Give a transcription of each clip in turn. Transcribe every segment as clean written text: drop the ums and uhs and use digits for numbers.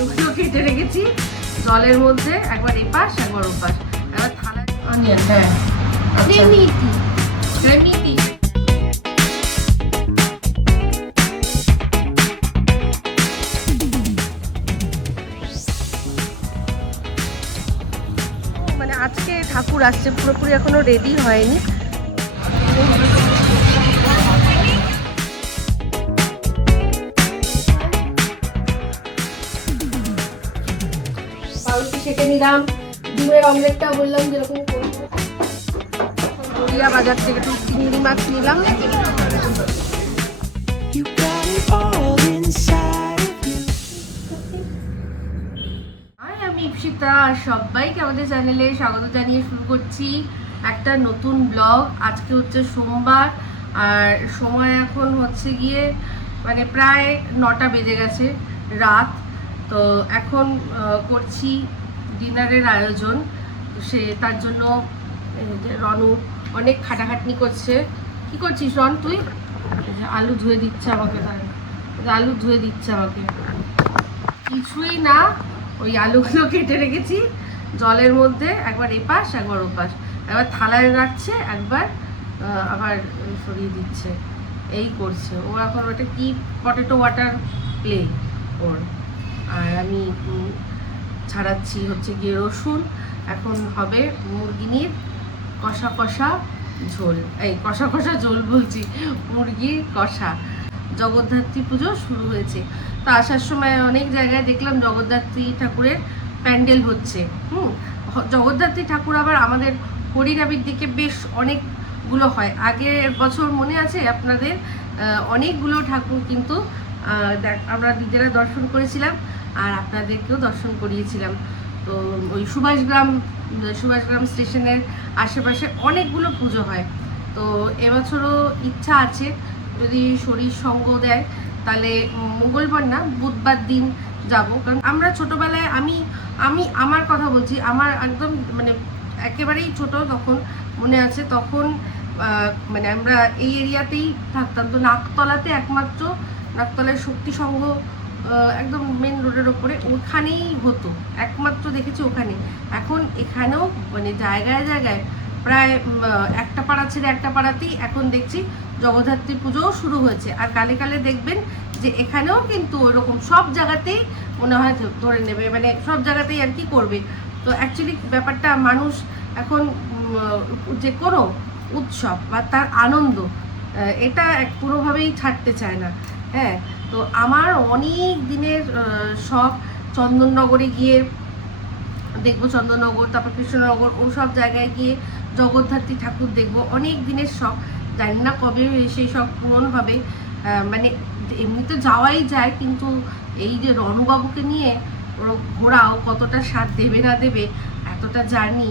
আলুগুলো কেটে রেখেছি জলের মধ্যে, একবার এপাশ একবার ওপাশ, এবার থালায় অনিয়ন। হ্যাঁ ক্রেমিটি মানে আজকে ঠাকুর আসছে, পুরোপুরি এখনো রেডি হয়নি। পাউরুটি সেঁকে নিলাম, ডিমের অমলেটটা বললাম যেরকম করবো। গড়িয়া বাজার থেকে একটু চিংড়ি মাছ নিলাম। আমি ইপসিতা, সবাইকে আমাদের চ্যানেলে স্বাগত জানিয়ে শুরু করছি একটা নতুন ব্লগ। আজকে হচ্ছে সোমবার, আর সময় এখন হচ্ছে গিয়ে মানে প্রায় 9টা বেজে গেছে রাত। তো এখন করছি ডিনারের আয়োজন। সে তার জন্য রনু অনেক খাটাখাটনি করছে। কি করছিস রন তুই? আলু ধুয়ে দিচ্ছে আমাকে, তাই আলু ধুয়ে দিচ্ছে আমাকে। কিছুই না, ওই আলুগুলো কেটে রেখেছি জলের মধ্যে, একবার এপাশ একবার ওপাশ, একবার থালায় রাখছে, একবার আবার সরিয়ে দিচ্ছে, এই করছে ও। এখন ওটা কি পটেটো ওয়াটার প্লে ওর। আর আমি ছাড়াচ্ছি হচ্ছে গিয়ে রসুন। এখন হবে মুরগির কষা কষা ঝোল, এই কষা কষা ঝোল বলছি, মুরগির কষা। জগদ্ধাত্রী পুজো শুরু হয়েছে, তো আসার সময় অনেক জায়গায় দেখলাম জগদ্ধাত্রী ঠাকুরের প্যান্ডেল হচ্ছে। জগদ্ধাত্রী ঠাকুর আবার আমাদের হরিনাবির দিকে বেশ অনেকগুলো হয়। আগের বছর মনে আছে আপনাদের, অনেকগুলো ঠাকুর কিন্তু আমরা নিজেরা দর্শন করেছিলাম আর আপনাদেরকেও দর্শন করিয়েছিলাম। তো ওই সুভাষগ্রাম স্টেশনের আশেপাশে অনেকগুলো পুজো হয়। তো এবছরও ইচ্ছা আছে, যদি শরীর সঙ্গ দেয় তাহলে মঙ্গলবার না বুধবার দিন যাব। কারণ আমরা ছোটোবেলায় আমি আমার কথা বলছি, আমার একদম মানে একেবারেই ছোট তখন মনে আছে, তখন মানে আমরা এই এরিয়াতেই থাকতাম। তো নাকতলাতে একমাত্র, নাকতলায় শক্তি সংঘ একদম মেন রোডের ওপরে, ওখানেই হতো, একমাত্র দেখেছি ওখানে। এখন এখানেও মানে জায়গায় জায়গায় প্রায় একটা পাড়া ছেড়ে একটা পাড়াতেই এখন দেখছি জগদ্ধাত্রী পুজোও শুরু হয়েছে। আর কালে কালে দেখবেন যে এখানেও কিন্তু ওইরকম সব জায়গাতেই মনে হয় ধরে নেবে, মানে সব জায়গাতেই আর কি করবে। তো অ্যাকচুয়ালি ব্যাপারটা মানুষ এখন যে কোনো উৎসব বা তার আনন্দ এটা পুরোভাবেই ছাড়তে চায় না। হ্যাঁ, তো আমার অনেক দিনের শখ চন্দননগরে গিয়ে দেখবো, চন্দননগর, তারপর কৃষ্ণনগর, ও সব জায়গায় গিয়ে জগদ্ধাত্রী ঠাকুর দেখবো, অনেক দিনের শখ। জানি না কবে সেই শখ পূরণ হবে। মানে এমনি তো যাওয়াই যায়, কিন্তু এই যে রণবাবুকে নিয়ে ঘোরাও কতটা স্বাদ দেবে না দেবে, এতটা জার্নি।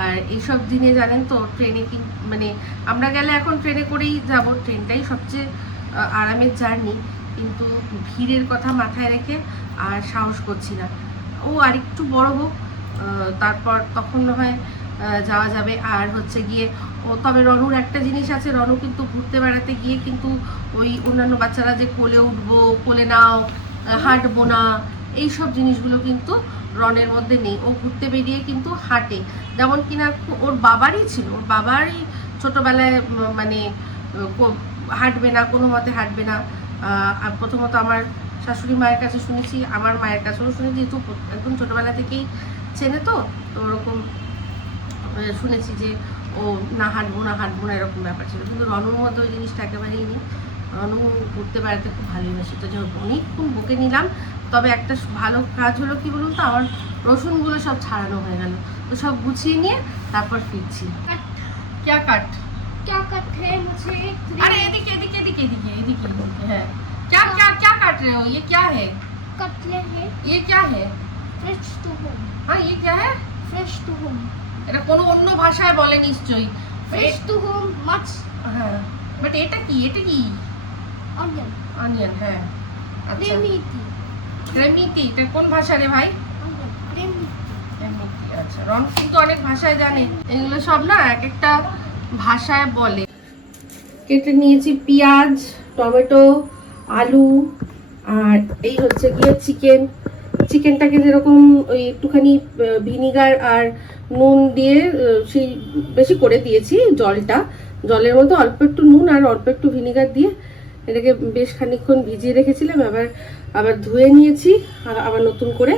আর এইসব দিনে জানেন তো ট্রেনে মানে আমরা গেলে এখন ট্রেনে করেই যাব, ট্রেনটাই সবচেয়ে আরামের জার্নি, কিন্তু ভিড়ের কথা মাথায় রেখে আর সাহস করছি না। ও আরেকটু বড় হোক, তারপর তখন হয় যাওয়া যাবে। আর হচ্ছে গিয়ে তবে রনুর একটা জিনিস আছে, রনু কিন্তু ঘুরতে বেড়াতে গিয়ে কিন্তু ওই অন্যান্য বাচ্চারা যে কোলে উঠবো, কোলে নাও, হাঁটবো না, এইসব জিনিসগুলো কিন্তু রনের মধ্যে নেই। ও ঘুরতে বেরিয়ে কিন্তু হাঁটে, যেমন কিনা ওর বাবারই ছিল, ওর বাবারই ছোটোবেলায় মানে হাঁটবে না, কোনো মতে হাঁটবে না। প্রথমত আমার শাশুড়ি মায়ের কাছে শুনেছি, আমার মায়ের কাছেও শুনেছি, যেহেতু একদম ছোটোবেলা থেকেই চেনে, তো ওরকম শুনেছি যে ও না হাঁটবো না এরকম ব্যাপার ছিল। কিন্তু রনুর মধ্যে ওই জিনিসটা একেবারেই নেই। রনু ঘুরতে বেড়াতে খুব ভালোবাসে। তো যখন অনেকক্ষণ বকে নিলাম, তবে একটা ভালো কাজ হলো কি বলুন তো, আমার রসুনগুলো সব ছাড়ানো হয়ে গেল। তো সব গুছিয়ে নিয়ে তারপর ফিরছি। क्या काट है मुझे? अरे एदिके एदिके एदिके एदिके एदिके है। क्या क्या क्या काट रहे हो? ये क्या है? कटले है। ये क्या है? Fresh to home. हाँ, ये क्या है? Fresh to home. এটা কোনো অন্য ভাষায় বলে নিশ্চয়ই। फ्रेश टू होम মাছ। হ্যাঁ, বাট এটা কি অনিয়ন। অনিয়ন, হ্যাঁ। আচ্ছা, ক্রেমিটি। ক্রেমিটি এটা কোন ভাষা রে ভাই? অনিয়ন ক্রেমিটি। ক্রেমিটি, আচ্ছা। রন কিন্তু অনেক ভাষায় জানে, এগুলো সব না এক একটা ভাষায় বলে। কেটে নিয়েছি পেঁয়াজ, টমেটো, আলু, আর এই হচ্ছে গিয়ে চিকেন। চিকেনটাকে যেরকম ওই একটুখানি ভিনিগার আর নুন দিয়ে সেই বেশি করে দিয়েছি জলের মধ্যে অল্প একটু নুন আর অল্প একটু ভিনিগার দিয়ে এটাকে বেশ খানিকক্ষণ ভিজিয়ে রেখেছিলাম। আবার ধুয়ে নিয়েছি আর আবার নতুন করে।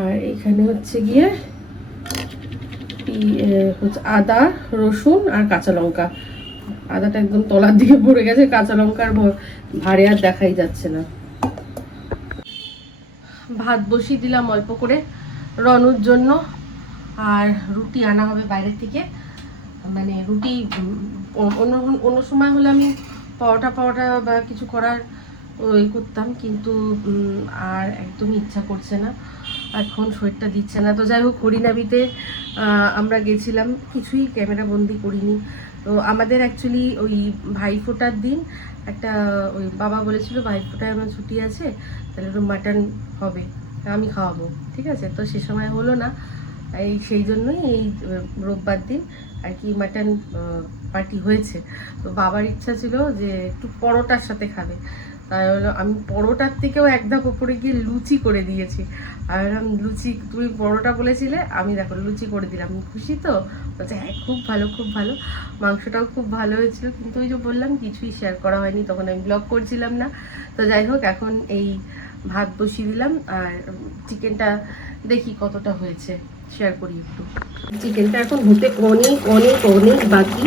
আর এখানে হচ্ছে গিয়ে আদা, রসুন আর কাঁচা লঙ্কা। আদাটা একদম তলার দিকে পড়ে গেছে, কাঁচা লঙ্কার ভারে আর দেখাই যাচ্ছে না। ভাত বসিয়ে দিলাম অল্প করে রনুর জন্য, আর রুটি আনা হবে বাইরে থেকে। মানে রুটি অন্য সময় হলে আমি পরোটা বা কিছু করার ওই করতাম, কিন্তু আর একদমই ইচ্ছা করছে না, এখন শরীরটা দিচ্ছে না। তো যাই হোক, হরিনাবিতে আমরা গেছিলাম, কিছুই ক্যামেরা বন্দি করিনি। তো আমাদের অ্যাকচুয়ালি ওই ভাইফোঁটার দিন একটা ওই বাবা বলেছিল ভাইফোঁটায় আমার ছুটি আছে, তাহলে একটু মাটন হবে, আমি খাওয়াবো, ঠিক আছে। তো সে সময় হলো না, সেই জন্যই এই রোববার দিন আর কি মাটন পার্টি হয়েছে। তো বাবার ইচ্ছা ছিল যে একটু পরোটার সাথে খাবে, তাই হলো আমি পরোটার থেকেও এক ধাপ উপরে গিয়ে লুচি করে দিয়েছি। আর লুচি, তুমি পরোটা বলেছিলে, আমি দেখো লুচি করে দিলাম। খুশি তো? বলছে হ্যাঁ খুব ভালো খুব ভালো, মাংসটাও খুব ভালো হয়েছিল, কিন্তু ওই যে বললাম কিছুই শেয়ার করা হয়নি, তখন আমি ব্লগ করছিলাম না। তো যাই হোক, এখন এই ভাত বসিয়ে দিলাম, আর চিকেনটা দেখি কতটা হয়েছে শেয়ার করি একটু। চিকেনটা এখন হতে অনেক অনেক অনেক বাকি।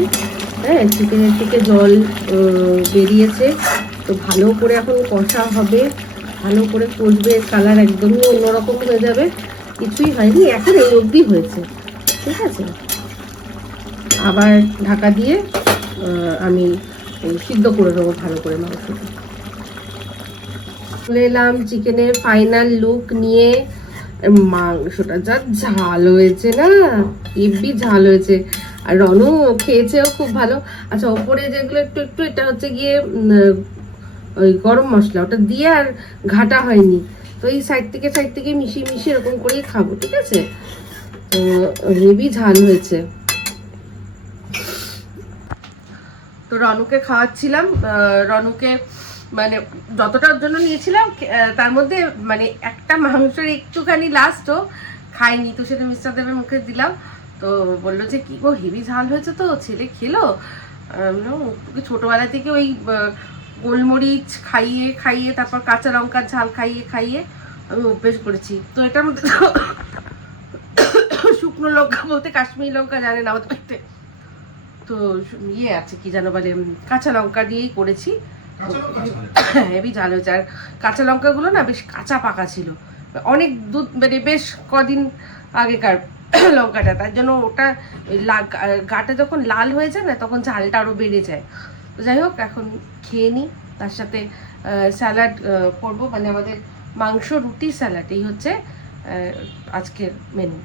হ্যাঁ, চিকেনের থেকে জল বেরিয়েছে, তো ভালো করে এখন কষা হবে, ভালো করে কষবে, কালার একদমই অন্যরকম হয়ে যাবে। কিছুই হয়নি, এখন এই অবধি হয়েছে, ঠিক আছে। আবার ঢাকা দিয়ে আমি সিদ্ধ করে দেবো ভালো করে মাংসটা। চলে এলাম চিকেনের ফাইনাল লুক নিয়ে। মাংসটা যা ঝাল হয়েছে না, হেব্বি ঝাল হয়েছে, আর রনু খেয়েছেও খুব ভালো। আচ্ছা, ওপরে যেগুলো একটু একটু, এটা হচ্ছে গিয়ে ওই গরম মশলা, ওটা দিয়ে আর ঘাটা হয়নি, তো এই সাইড থেকে মিশিয়ে এরকম করেই খাবো, ঠিক আছে। তো হেভি ঝাল হয়েছে। তো রনুকে খাওয়াচ্ছিলাম, রনুকে মানে যতটার জন্য নিয়েছিলাম তার মধ্যে মানে একটা মাংসের একটুখানি লাস্টও খাইনি, তো সেটা মিস্টার দেবের মুখে দিলাম। তো বললো যে কি গো হেভি ঝাল হয়েছে, তো ছেলে খেলো। ছোটবেলা থেকে ওই গোলমরিচ খাইয়ে তারপর কাঁচা লঙ্কার ঝাল খাইয়ে আমি অভ্যেস করেছি। তো এটার মধ্যে শুকনো লঙ্কা বলতে কাশ্মীরি লঙ্কা জানে না আমাদের বাড়িতে, তো ইয়ে আছে কি যেন বলে, কাঁচা লঙ্কা দিয়েই করেছি। হেভি ঝাল হয়েছে, আর কাঁচা লঙ্কাগুলো না বেশ কাঁচা পাকা ছিল, অনেক দুধ মানে বেশ কদিন আগেকার লঙ্কাটা, তার জন্য ওটা গাটা যখন লাল হয়ে যায় না, তখন ঝালটা আরও বেড়ে যায়। তো যাই হোক, এখন খেয়ে নিই, তার সাথে স্যালাড করবো, মানে আমাদের মাংস রুটি স্যালাড, এই হচ্ছে আজকের মেনু।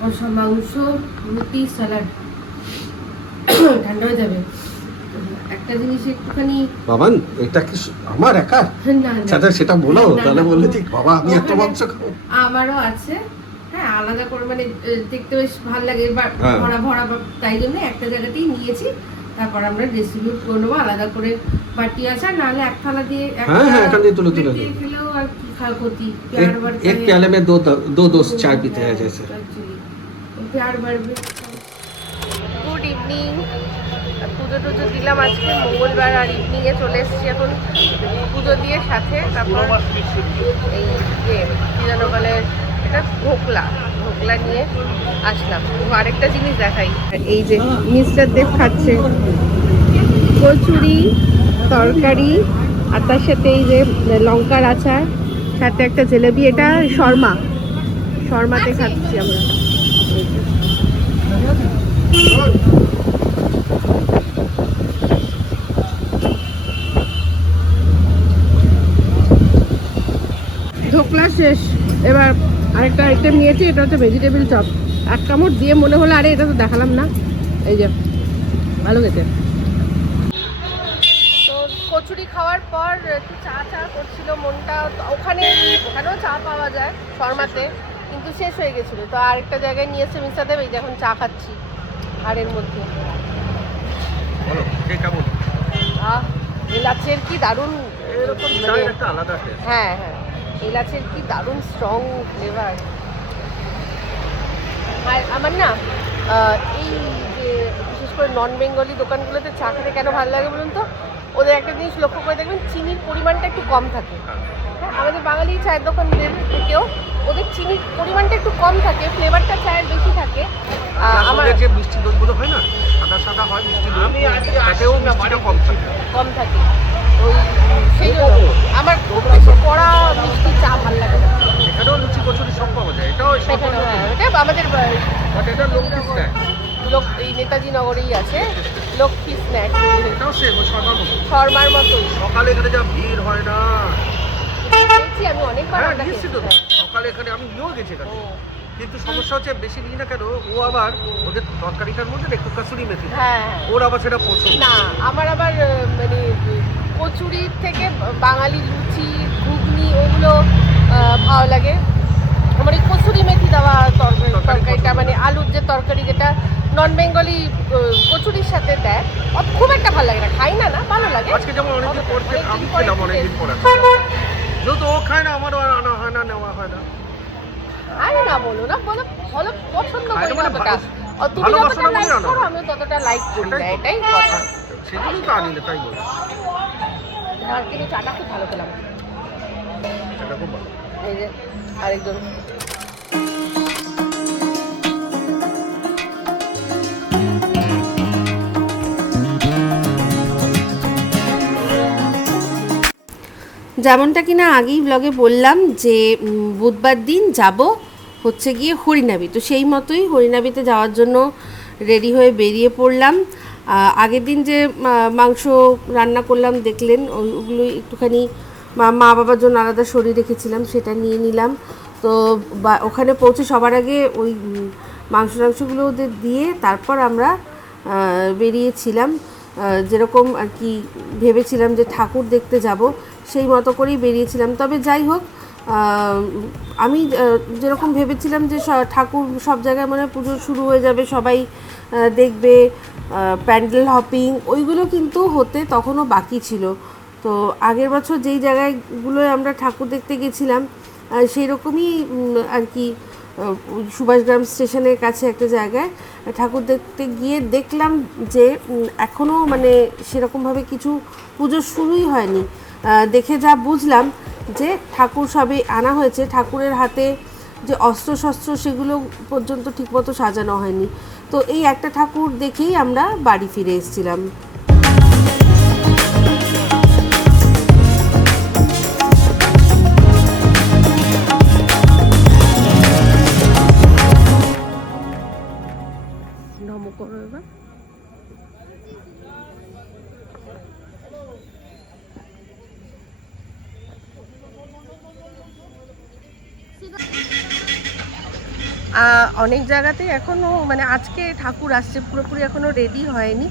কষা মাংস, রুটি, স্যালাড, ঠান্ডা হয়ে যাবে। একটা জিনিস একটুখানি বাবান, এটা কি আমার একা? না সেটা বলো, তাহলে বললে ঠিক বাবা আমি এত মাংস খাবো। আমারও আছে, হ্যাঁ, আলাদা করে, মানে দেখতে বেশ ভালো লাগে, ভরা, তাই জন্য একটা জায়গাতেই নিয়েছি। তারপর আমরা ডিস্ট্রিবিউট করে নেবো, আলাদা করে বাটি আছে, আর নাহলে এক থালা দিয়ে এখান দিয়ে তুলে খেলেও আর কি খাওয়া ক্ষতি। एक प्याले में दो चाय पीते हैं जैसे। प्यार बढ़বে। গুড ইভিনিং, পুজো টুজো দিলাম আজকে মঙ্গলবার, আর ইভিনিংয়ে চলে এসেছি এখন পুজো দিয়ে সাথে। তারপর এই যে কি যেন বলে এটা, ঢোকলা নিয়ে আসলাম। আরেকটা জিনিস দেখাই, এই যে মিস্টার দেব খাচ্ছে কচুরি তরকারি, আর তার সাথে এই যে লঙ্কার আচার, সাথে একটা জিলেবি। এটা শর্মাতে খাচ্ছি আমরা। ঢোকলা শেষ, এবার আরেকটা আইটেম নিয়েছি, এটা হচ্ছে ভেজিটেবিল চপ। এক কামড় দিয়ে মনে হলো আরে এটা তো দেখালাম না, এই যে ভালো খেতে। তো কচুরি খাওয়ার পর একটু চা করছিল মনটা, ওখানেও চা পাওয়া যায় শর্মাতে, কিন্তু শেষ হয়ে গেছিলো, তো আরেকটা জায়গায় নিয়েছে মিস্টার দেব, এই যে এখন চা খাচ্ছি হাড়ের মধ্যে। বলো কে কেমন? এলাচের কি দারুণ এরকম চায়ের একটা আলাদা টেস্ট। হ্যাঁ হ্যাঁ, এলাচের কি দারুণ স্ট্রং ফ্লেভার। আর আমার না এই যে বিশেষ করে নন বেঙ্গলি দোকানগুলোতে চা খেতে কেন ভালো লাগে বলুন তো, ওদের একটা জিনিস লক্ষ্য করে দেখবেন, চিনির পরিমাণটা একটু কম থাকে। হ্যাঁ, আমাদের বাঙালি চায়ের দোকানদের থেকেও ওদের চিনির পরিমাণটা একটু কম থাকে, ফ্লেভারটা চায়ের বেশি থাকে। আমার যে মিষ্টি দইগুলো হয় না, সাদা সাদা হয় মিষ্টি দই, তাতেও মিষ্টিটা কম থাকে। ওই সেই জন্য আমার খুব বেশি কড়া মিষ্টি চা ভালো লাগে না। এখানেও লুচি কচুরি সব পাওয়া যায়, এটাও সেখানে হ্যাঁ, এটা আমাদের এটা লক্ষ্মী স্ন্যাক, এই নেতাজি নগরেই আছে লক্ষ্মী স্ন্যাক, এটাও সেম শর্মার মতো। শর্মার মতো সকালে এখানে যা ভিড় হয় না, খেয়েছি আমি অনেকবার। হ্যাঁ আমরা নিশ্চিত খেয়েছি। সকালে এখানে আমি নিয়েও গেছি এখানে, ও, কিন্তু সমস্যা হচ্ছে বেশি নিই না কেন, ও আবার ওদের তরকারিটার মধ্যে না একটু কাসুরি মেথি দেয়। হ্যাঁ ওর আবার সেটা পছন্দ না, আমার আবার মানে কচুরির থেকে বাঙালি লুচি ঘুগনি ওগুলো ভালো লাগে। আমার এই কচুরি মেথি দেওয়া তরকারিটা মানে আলুর যে তরকারি যেটা নন বেঙ্গলি কচুরির সাথে দেয়, খুব একটা ভালো লাগে না, খাই না, না ভালো লাগে। আজকে যেমন অনেকদিন পর আমি খেলাম, অনেকদিন পর যেহেতু ও খায় না, আমারও আনা হয় না, নেওয়া হয় না। আরে না বলো না, বলো ভালো পছন্দ করি মানে ততটা, তুমি যতটা লাইক করো আমি ততটা লাইক করি না, এটাই কথা। সেজন্যই তো আনি না, তাই বলি। আর কিন্তু চাটা খুব ভালো খেলাম, সেটা খুব ভালো। এই যে আরেকজন যেমনটা কিনা আগেই ব্লগে বললাম যে বুধবার দিন যাব হচ্ছে গিয়ে হরিনাবি, তো সেই মতোই হরিনাবিতে যাওয়ার জন্য রেডি হয়ে বেরিয়ে পড়লাম। আগের দিন যে মাংস রান্না করলাম দেখলেন, ওগুলো একটুখানি মা বাবার জন্য আলাদা সরিয়ে রেখেছিলাম, সেটা নিয়ে নিলাম। তো ওখানে পৌঁছে সবার আগে ওই মাংসগুলো ওদের দিয়ে তারপর আমরা বেরিয়েছিলাম। যেরকম আর কি ভেবেছিলাম যে ঠাকুর দেখতে যাব, সেই মতো করেই বেরিয়েছিলাম। তবে যাই হোক, আমি যেরকম ভেবেছিলাম যে ঠাকুর সব জায়গায় মানে পুজো শুরু হয়ে যাবে, সবাই দেখবে, প্যান্ডেল হপিং ওইগুলো কিন্তু হতে তখনও বাকি ছিল। তো আগের বছর যেই জায়গাগুলোয় আমরা ঠাকুর দেখতে গেছিলাম সেই রকমই আর কি সুভাষগ্রাম স্টেশনের কাছে একটা জায়গায় ঠাকুর দেখতে গিয়ে দেখলাম যে এখনও মানে সেরকমভাবে কিছু পুজো শুরুই হয়নি। দেখে যা বুঝলাম যে ঠাকুর সবে আনা হয়েছে, ঠাকুরের হাতে যে অস্ত্রশস্ত্র সেগুলো পর্যন্ত ঠিকমতো সাজানো হয়নি। তো এই একটা ঠাকুর দেখেই আমরা বাড়ি ফিরে এসেছিলাম। অনেক জায়গাতেই এখনও মানে আজকে ঠাকুর আসছে, পুরোপুরি এখনও রেডি হয়নি,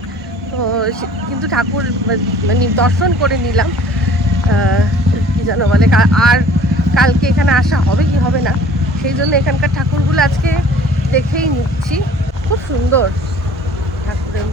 তো কিন্তু ঠাকুর মানে দর্শন করে নিলাম। কী যেন বলে, আর কালকে এখানে আসা হবে কি হবে না, সেই জন্য এখানকার ঠাকুরগুলো আজকে দেখেই নিচ্ছি। খুব সুন্দর ঠাকুরের।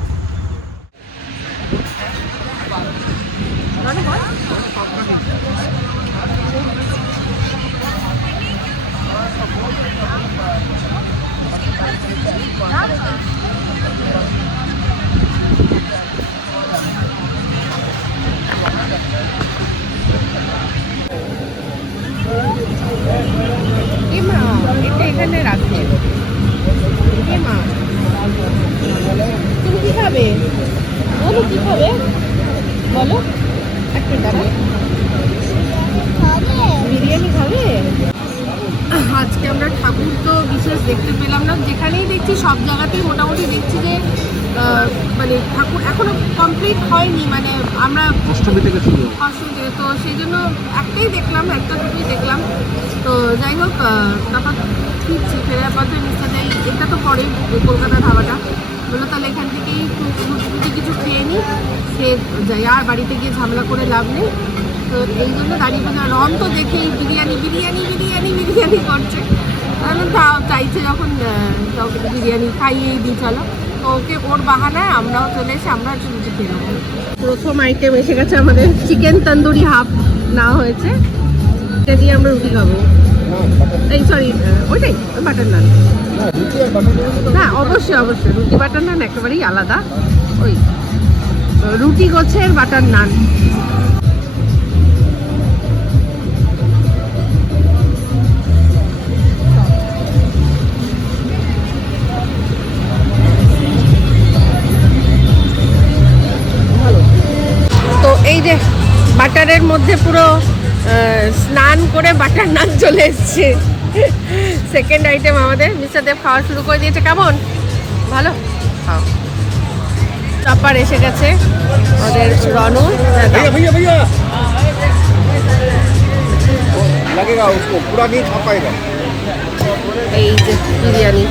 এটা এখানে রাখবে। মা তুমি কি খাবে বলো, কি খাবে বলো, একটা দাঁড়া, বিরিয়ানি খাবে? আজকে আমরা ঠাকুর তো বিশেষ দেখতে পেলাম না, যেখানেই দেখছি সব জায়গাতেই মোটামুটি দেখছি যে মানে ঠাকুর এখনো কমপ্লিট হয়নি, মানে আমরা অষ্টমী থেকে শুরু, তো সেই জন্য একটাই দেখলাম, একটা দুটোই দেখলাম। তো যাই হোক, তারপর ফিরছি, ফেরার পথে মিস্টার যাই, এটা তো পরেই কলকাতা ধাবাটা বললো তাহলে এখান থেকেই একটু কিছু খেয়ে নিই, খেয়ে যাই, আর বাড়িতে গিয়ে ঝামেলা করে লাভ নেই। তো এই জন্য দাঁড়িয়ে রন তো দেখেই বিরিয়ানি বিরিয়ানি বিরিয়ানি বিরিয়ানি করছে। চাইছে যখন ওকে বিরিয়ানি খাইয়েই দিই চলো, তো ওকে ওর বাহানায় আমরাও চলে এসে আমরা রুটি খেয়ে নেবো। প্রথম আইটেম এসে গেছে আমাদের, চিকেন তন্দুরি হাফ নেওয়া হয়েছে, এটা দিয়ে আমরা রুটি খাবো। এই সরি ওইটাই বাটার নান। হ্যাঁ অবশ্যই অবশ্যই, রুটি বাটার নান একেবারেই আলাদা। ওই রুটি গোছের বাটার নান। তো এই যে বাটারের মধ্যে পুরো স্নান করে বাটার নান চলে এসছে। সেকেন্ড আইটেম আমাদের মিস্টার দেব খাওয়া শুরু করে দিয়েছে। কেমন? ভালো? খাও। তারপর এসে গেছে আমাদের রনু। भैया भैया लगेगा उसको पूरा नहीं खा पाएगा। এই যে বিরিয়ানি।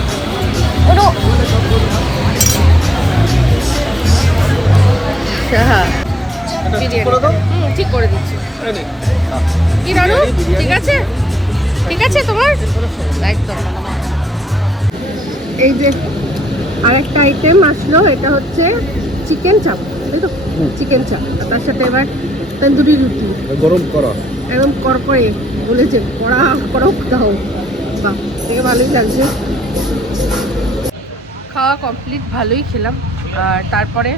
হ্যাঁ বিরিয়ানি ঠিক করে দিচ্ছি। কি রানু ঠিক আছে? ঠিক আছে তোমার একদম। এই যে আরেকটা আইটেম আসলো, এটা হচ্ছে চিকেন চাপ, তাই তো? চিকেন চাপ, আর তার সাথে এবার তন্দুরি রুটি গরম করা একদম করকরে বলেছে, কড়া কড়ক দাও। বাহ, দেখে ভালোই লাগছে। খাওয়া কমপ্লিট, ভালোই খেলাম। আর তারপরে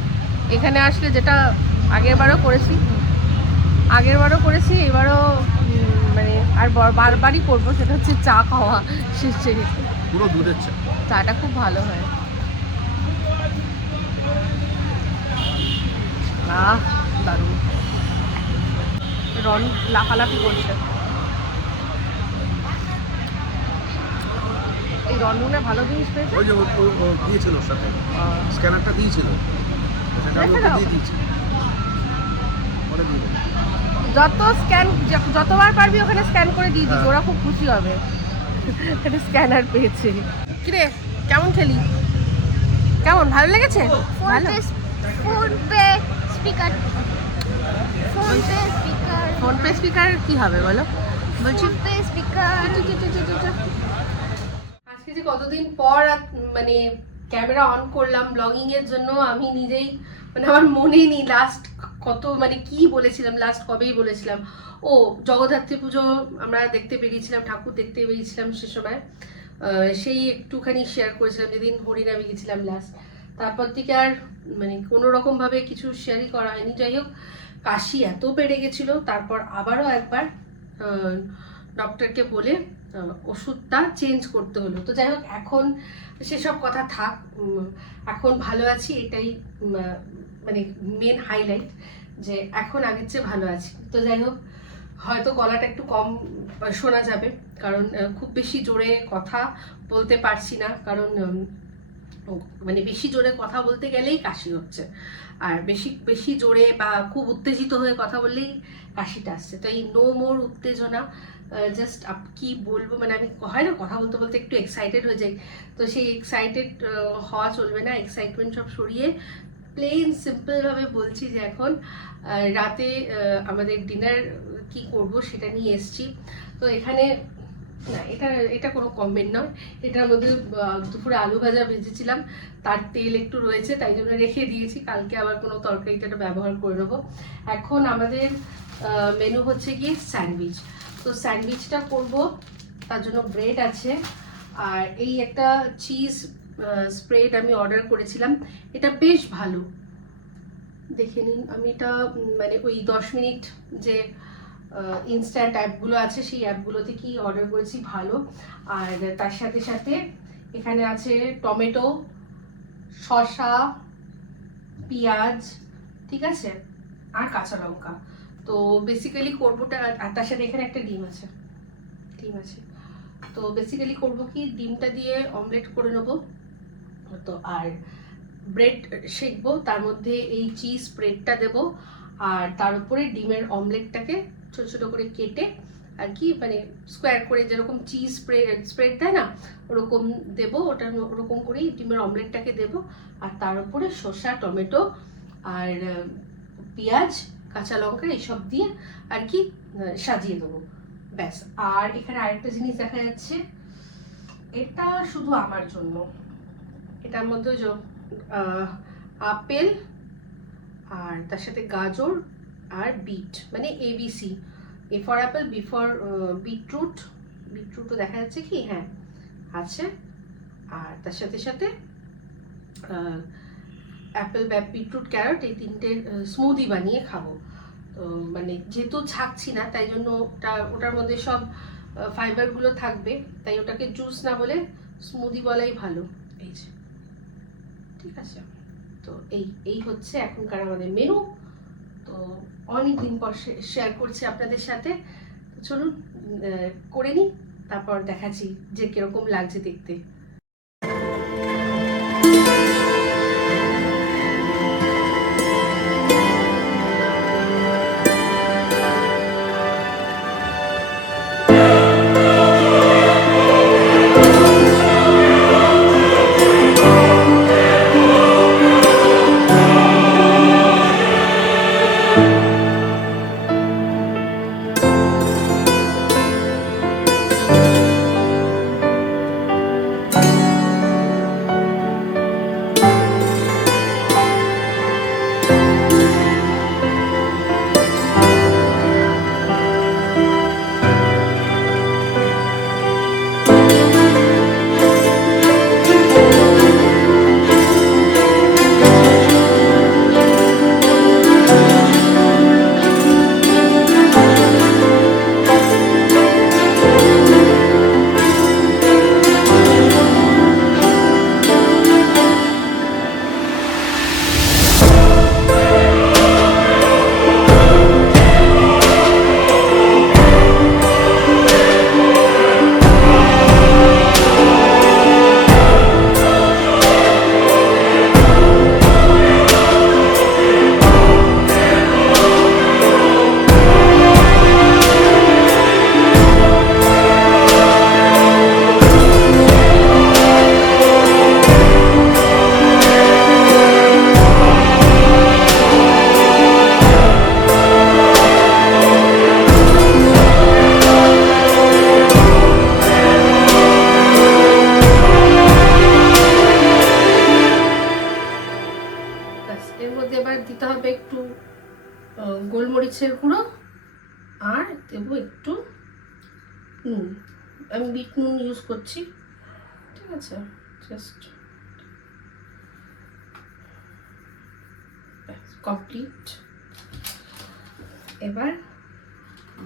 এখানে আসলে যেটা আগেরবারও করেছি এবারও মানে আর বারবারই করবো, সেটা হচ্ছে চা খাওয়া শেষে। পুরো দুধের চা, চাটা খুব ভালো হয়। আহ দারুণ। রন লাফালাফি করছে। এই রনগুলো ভালো জিনিস পেয়েছে। ওই যে ও দিয়েছিল ওর সাথে স্ক্যানারটা দিয়েছিল, সেটা আমি ওকে দিয়ে দিয়েছি। ওরা দিয়ে দেবে। যতবার পারবি ওখানে স্ক্যান করে দিয়ে দিবি, ওরা খুব খুশি হবে। একটা স্ক্যানার পেয়েছে। কিরে কেমন খেলি? কেমন ভালো লেগেছে? ভালো। ফোন পে স্পিকার কি হবে বলো? বলছি আজকে যে কতদিন পর মানে ক্যামেরা অন করলাম ব্লগিং এর জন্য, আমি নিজেই মানে আমার মনেই নেই লাস্ট কত মানে কি বলেছিলাম, লাস্ট কবেই বলেছিলাম। ও জগদ্ধাত্রী পুজো আমরা দেখতে বেরিয়েছিলাম, ঠাকুর দেখতে বেরিয়েছিলাম, সে সময় সেই একটুখানি শেয়ার করেছিলাম যেদিন হরিনামে গেছিলাম লাস্ট। তারপর থেকে আর মানে কোনো রকমভাবে কিছু শেয়ারই করা হয়নি। যাই হোক, কাশি এত বেড়ে গেছিলো, তারপর আবারও একবার ডক্টরকে বলে ওষুধটা চেঞ্জ করতে হলো। তো যাই হোক, এখন সেসব কথা থাক, এখন ভালো আছি, এটাই মানে মেন হাইলাইট, যে এখন আগের চেয়ে ভালো আছি। তো যাই হোক, হয়তো গলাটা একটু কম শোনা যাবে, কারণ খুব বেশি জোরে কথা বলতে পারছি না, কারণ মানে বেশি জোরে কথা বলতে গেলেই কাশি হচ্ছে, আর বেশি জোরে বা খুব উত্তেজিত হয়ে কথা বললেই কাশিটা আসছে। তো এই নো মোর উত্তেজনা, জাস্ট কি বলবো, মানে আমি হয় না কথা বলতে বলতে একটু এক্সাইটেড হয়ে যাই, তো সেই এক্সাইটেড হওয়া চলবে না। এক্সাইটমেন্ট সব সরিয়ে প্লেন সিম্পলভাবে বলছি যে এখন রাতে আমাদের ডিনার কি করব সেটা নিয়ে এসছি। তো এখানে না, এটা কোনো কমেন্ট নয়, এটার মধ্যে দুপুরে আলু ভাজা ভেজেছিলাম, তার তেল একটু রয়েছে, তাই জন্য রেখে দিয়েছি, কালকে আবার কোনো তরকারিটা ব্যবহার করে নেবো। এখন আমাদের মেনু হচ্ছে কি স্যান্ডউইচ। তো স্যান্ডউইচটা করব, তার জন্য ব্রেড আছে, আর এই একটা চিজ স্প্রেড আমি অর্ডার করেছিলাম, এটা বেশ ভালো, দেখে নিন। আমি এটা মানে ওই 10 মিনিট যে ইনস্ট্যান্ট অ্যাপগুলো আছে সেই অ্যাপগুলোতে কি অর্ডার করেছি, ভালো। আর তার সাথে সাথে এখানে আছে টমেটো, শসা, পেঁয়াজ, ঠিক আছে, আর কাঁচা লঙ্কা। তো বেসিক্যালি করবোটা, আর তার সাথে এখানে একটা ডিম আছে। তো বেসিক্যালি করবো কি, ডিমটা দিয়ে অমলেট করে নেবো, তো আর ব্রেড শেকবো, তার মধ্যে এই চিজ স্প্রেডটা দেবো, আর তার উপরে ডিমের অমলেটটাকে ছোট ছোট করে কেটে আর কি মানে স্কোয়ার করে যেরকম চিজ স্প্রেড দেয় না, ওরকম দেবো, ওটা ওরকম করেই ডিমের অমলেটটাকে দেবো, আর তার উপরে শসা, টমেটো আর পেঁয়াজ, কাঁচা লঙ্কা এইসব দিয়ে আর কি সাজিয়ে দেবো, ব্যাস। আর এখানে আরেকটা জিনিস দেখা যাচ্ছে, এটা শুধু আমার জন্য। এটার মধ্যে যে আপেল আর তার সাথে গাজর আর বিট, মানে ABC, A for apple, B for beetroot, বিটরুটও দেখা যাচ্ছে কি, হ্যাঁ আছে, আর তার সাথে সাথে অ্যাপেল, বিটরুট, ক্যারট, এই তিনটে স্মুদি বানিয়ে খাবো। তো মানে যেহেতু ছাকছি না তাই জন্য ওটার মধ্যে সব ফাইবারগুলো থাকবে, তাই ওটাকে জুস না বলে স্মুদি বলাই ভালো। এই যে, ঠিক আছে, তো এই হচ্ছে এখনকার আমাদের মেনু। তো অনেকদিন পর শেয়ার করছি আপনাদের সাথে। তো চলুন করে নিই, তারপর দেখাচ্ছি যে কিরকম লাগছে দেখতে। এর মধ্যে এবার দিতে হবে একটু গোলমরিচের গুঁড়ো, আর দেবো একটু নুন। আমি বিট নুন ইউজ করছি, ঠিক আছে, জাস্ট কমপ্লিট। এবার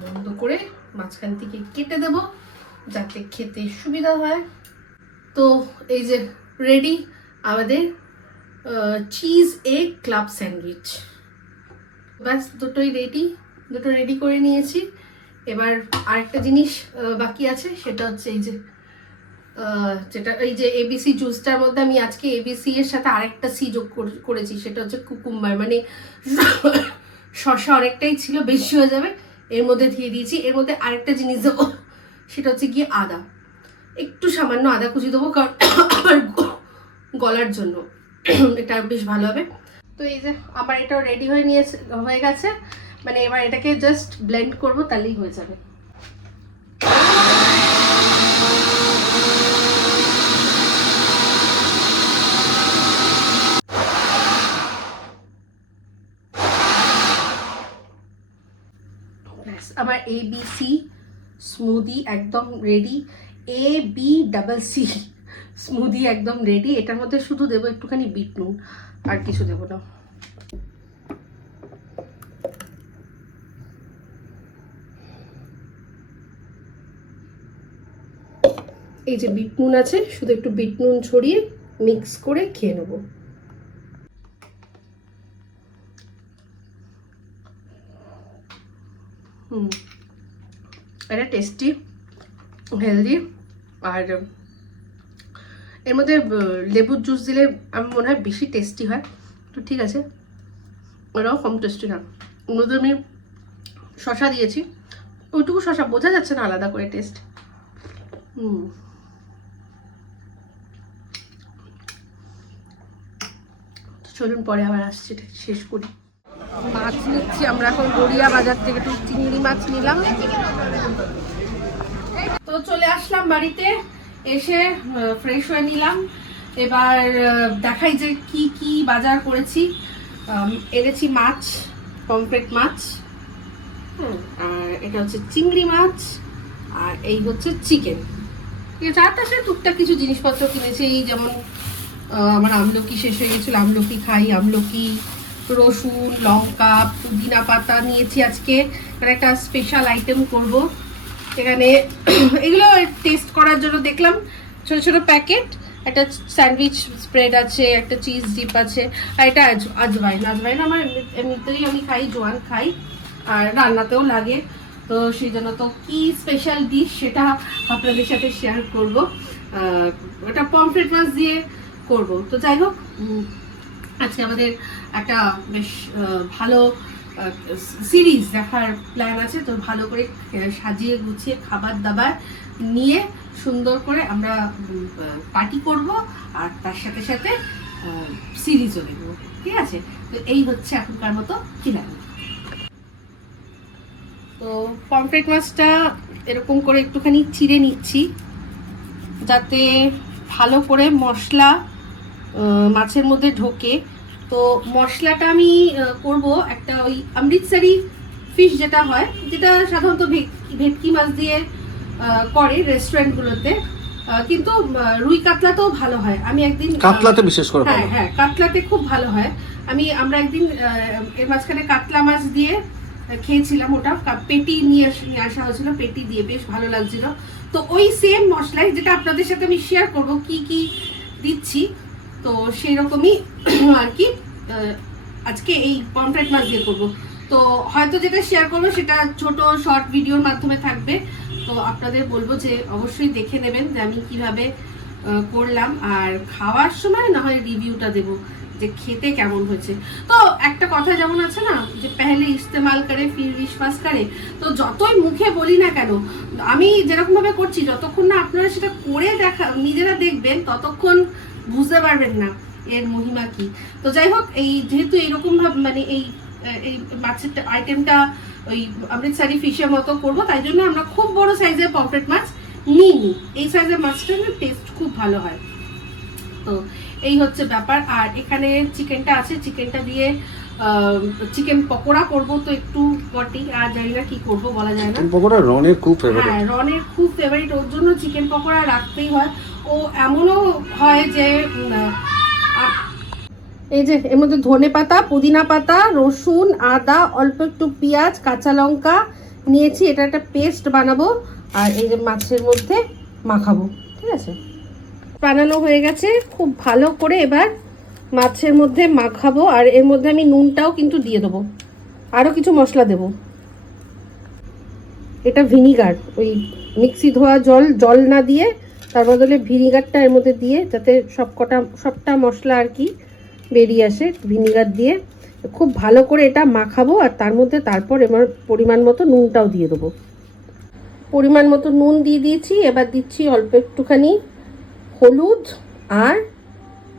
বন্ধ করে মাঝখান থেকে কেটে দেব যাতে খেতে সুবিধা হয়। তো এই যে রেডি আমাদের চিজ এগ ক্লাব স্যান্ডউইচ। ব্যাস দুটো রেডি করে নিয়েছি। এবার আরেকটা জিনিস বাকি আছে, সেটা হচ্ছে এই যে এই যে ABC জুসটার মধ্যে আমি আজকে ABC এর সাথে আরেকটা সি যোগ করেছি, সেটা হচ্ছে কুকুম্বার, মানে শসা অনেকটাই ছিল, বেশি হয়ে যাবে, এর মধ্যে দিয়ে দিয়েছি। এর মধ্যে আরেকটা জিনিস দেবো, সেটা হচ্ছে গিয়ে আদা, একটু সামান্য আদা কুচি দেবো, কারণ আমার গলার জন্য এটা বেশ ভালো হবে। তো এই যে আমার এটাও রেডি হয়ে গেছে, মানে এবার এটাকে জাস্ট ব্লেন্ড করব, তাহলেই হয়ে যাবে। আমার ABC স্মুদি একদম রেডি, ABC স্মুদি একদম রেডি। এটার মধ্যে শুধু দেবো একটুখানি বিট নুন, আর কিছু দেবো না। এই যে বিট নুন আছে, শুধু একটু বিট নুন ছড়িয়ে মিক্স করে খেয়ে নেবো। এটা টেস্টি, হেলদি, আর এর মধ্যে লেবুর জুস দিলে আমার মনে হয় বেশি টেস্টি হয়। তো ঠিক আছে, ওটাও কম টেস্টি না। ওর মধ্যে আমি শসা দিয়েছি, ওইটুকু শসা বোঝা যাচ্ছে না আলাদা করে টেস্ট। চলুন পরে আবার আসছি, এটা শেষ করি। মাছ নিচ্ছি আমরা এখন গড়িয়া বাজার থেকে, একটু চিংড়ি মাছ নিলাম। তো চলে আসলাম বাড়িতে, এসে ফ্রেশ হয়ে নিলাম। এবার দেখাই যে কি কি বাজার করেছি। এনেছি মাছ, পমফ্রেট মাছ, আর এটা হচ্ছে চিংড়ি মাছ, আর এই হচ্ছে চিকেন। তার পাশে টুকটাক কিছু জিনিসপত্র কিনেছি, যেমন আমার আমলকি শেষ হয়ে গেছিলো, আমলকি খাই, আমলকি, রসুন, লঙ্কা, পুদিনা পাতা নিয়েছি আজকে, এখানে একটা স্পেশাল আইটেম করব। এখানে এগুলো টেস্ট করার জন্য দেখলাম ছোট ছোট প্যাকেট, একটা স্যান্ডউইচ স্প্রেড আছে, একটা চিজ ডিপ আছে, আর এটা আজওয়াইন। আজওয়াইন আমার এমনিতেই আমি খাই, জোয়ান খাই, আর রান্নাতেও লাগে। তো সেই জন্য তো কি স্পেশাল ডিশ সেটা আপনাদের সাথে শেয়ার করব। ওটা পমফ্রেট মাছ দিয়ে করব। তো যাই হোক, আজকে আমাদের একটা বেশ ভালো সিরিজ দেখার প্ল্যান আছে। তো ভালো করে সাজিয়ে গুছিয়ে খাবার দাবার নিয়ে সুন্দর করে আমরা পার্টি করব, আর তার সাথে সাথে সিরিজও দেখব, ঠিক আছে? তো এই হচ্ছে এখনকার মতো প্ল্যান। তো পমফ্রেট মাছটা এরকম করে একটুখানি চিড়ে নিচ্ছি, যাতে ভালো করে মশলা মাছের মধ্যে ঢোকে। তো মশলাটা আমি করব একটা ওই অমৃতসরি ফিশ যেটা হয়, যেটা সাধারণত ভেটকি মাছ দিয়ে করে রেস্টুরেন্টগুলোতে, কিন্তু রুই কাতলাতেও ভালো হয়। আমি একদিন কাতলাতে বিশেষ করে হ্যাঁ হ্যাঁ কাতলাতে খুব ভালো হয়। আমরা একদিন এর মাঝখানে কাতলা মাছ দিয়ে খেয়েছিলাম, ওটা পেটি নিয়ে আসা হয়েছিল, পেটি দিয়ে বেশ ভালো লাগছিল। তো ওই সেম মশলাই, যেটা আপনাদের সাথে আমি শেয়ার করব কি কি দিচ্ছি, তো সেই রকমই আর কি আজকে এই পমফ্রেট মাছ দিয়ে করবো। তো হয়তো যেটা শেয়ার করবো সেটা ছোট শর্ট ভিডিওর মাধ্যমে থাকবে। তো আপনাদের বলবো যে অবশ্যই দেখে নেবেন যে আমি কিভাবে করলাম, আর খাওয়ার সময় না হয় রিভিউটা দেবো যে খেতে কেমন হয়েছে। তো একটা কথা যেমন আছে না, যে পেহলে ইস্তেমাল করে ফির বিশ্বাস করে। তো যতই মুখে বলি না কেন, আমি যেরকম ভাবে করছি, যতক্ষণ না আপনারা সেটা করে নিজেরা দেখবেন, ততক্ষণ বুঝতে পারবেন না এর মহিমা কি। তো যাই হোক, এই যেহেতু এইরকম ভাবে মানে এই মাছের আইটেমটা ওই অমৃতসরি ফিশের মতো করবো, তাই জন্য আমরা খুব বড় সাইজের পমফ্রেট মাছ নিইনি। এই সাইজের মাছটা টেস্ট খুব ভালো হয়। তো এই হচ্ছে ব্যাপার। আর এখানে চিকেনটা আছে, চিকেনটা দিয়ে চিকেন পকোড়া করবো। তো একটু বটি, আর জানি না কি করবো, বলা যায় না। পকোড়া রনের খুব ফেভারিট। হ্যাঁ, রনের খুব ফেভারিট, ওর জন্য চিকেন পকোড়া রাখতেই হয়। ও এমনও হয় যে এই যে এর মধ্যে ধনে পাতা, পুদিনা পাতা, রসুন, আদা, অল্প একটু পেঁয়াজ, কাঁচা লঙ্কা নিয়েছি, এটা একটা পেস্ট বানাবো, আর এই যে মাছের মধ্যে মাখাবো, ঠিক আছে? বানানো হয়ে গেছে খুব ভালো করে। এবার মাছের মধ্যে মাখাবো, আর এর মধ্যে আমি নুনটাও কিন্তু দিয়ে দেবো, আরও কিছু মশলা দেবো। এটা ভিনিগার, ওই মিক্সি ধোয়া জল না দিয়ে তার বদলে ভিনিগারটা এর মধ্যে দিয়ে, যাতে সবটা মশলা আর কি বেরিয়ে আসে, ভিনিগার দিয়ে খুব ভালো করে এটা মাখাবো। আর তার মধ্যে তারপর এবার পরিমাণ মতো নুনটাও দিয়ে দেবো। পরিমাণ মতো নুন দিয়ে দিয়েছি। এবার দিচ্ছি অল্প একটুখানি হলুদ আর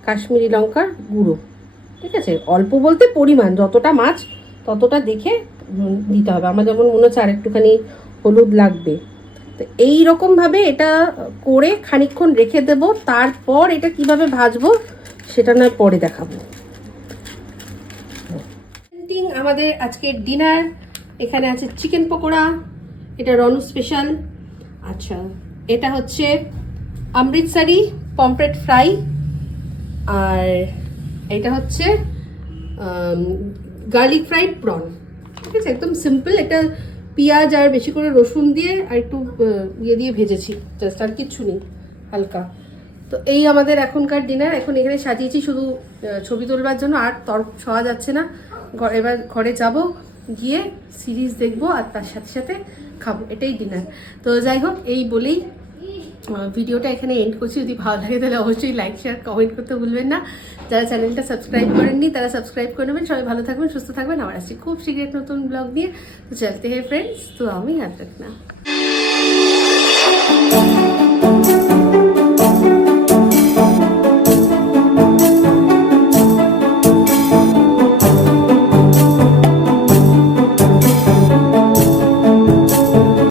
কাশ্মীরি লঙ্কার গুঁড়ো, ঠিক আছে? অল্প বলতে পরিমাণ, যতটা মাছ ততটা দেখে দিতে হবে। আমার যেমন মনে হচ্ছে আর একটুখানি হলুদ লাগবে। তো এইরকমভাবে এটা করে খানিকক্ষণ রেখে দেব। তারপর এটা কিভাবে ভাজবো সেটা নয় পরে দেখাবো। আমাদের আজকের ডিনার, এখানে আছে চিকেন পকোড়া, এটা রনু স্পেশাল। আচ্ছা, এটা হচ্ছে অমৃতসরি পমফ্রেট ফ্রাই, আর এটা হচ্ছে গার্লিক ফ্রাইড প্রন, ঠিক আছে? একদম সিম্পল। এটা পেঁয়াজ আর বেশি করে রসুন দিয়ে আর একটু ইয়ে দিয়ে ভেজেছি, জাস্ট, আর কিচ্ছু নেই, হালকা। তো এই আমাদের এখনকার ডিনার। এখন এখানে সাজিয়েছি শুধু ছবি তোলবার জন্য, আর তর্ক ছোঁয়া যাচ্ছে না। এবার ঘরে যাব, গিয়ে সিরিজ দেখবো, আর তার সাথে সাথে খাবো, এটাই ডিনার। তো যাই হোক, এই বলেই ভিডিওটা এখানে এন্ড করছি। যদি ভালো লাগে তাহলে অবশ্যই লাইক, শেয়ার, কমেন্ট করতে ভুলবেন না। যারা চ্যানেলটা সাবস্ক্রাইব করেননি তারা সাবস্ক্রাইব করে নেবেন। সবাই ভালো থাকবেন, সুস্থ থাকবেন। আবার আসছি খুব শীঘ্রই নতুন ব্লগ নিয়ে। তো চলতে হে ফ্রেন্ডস, তো আমি याद रखना।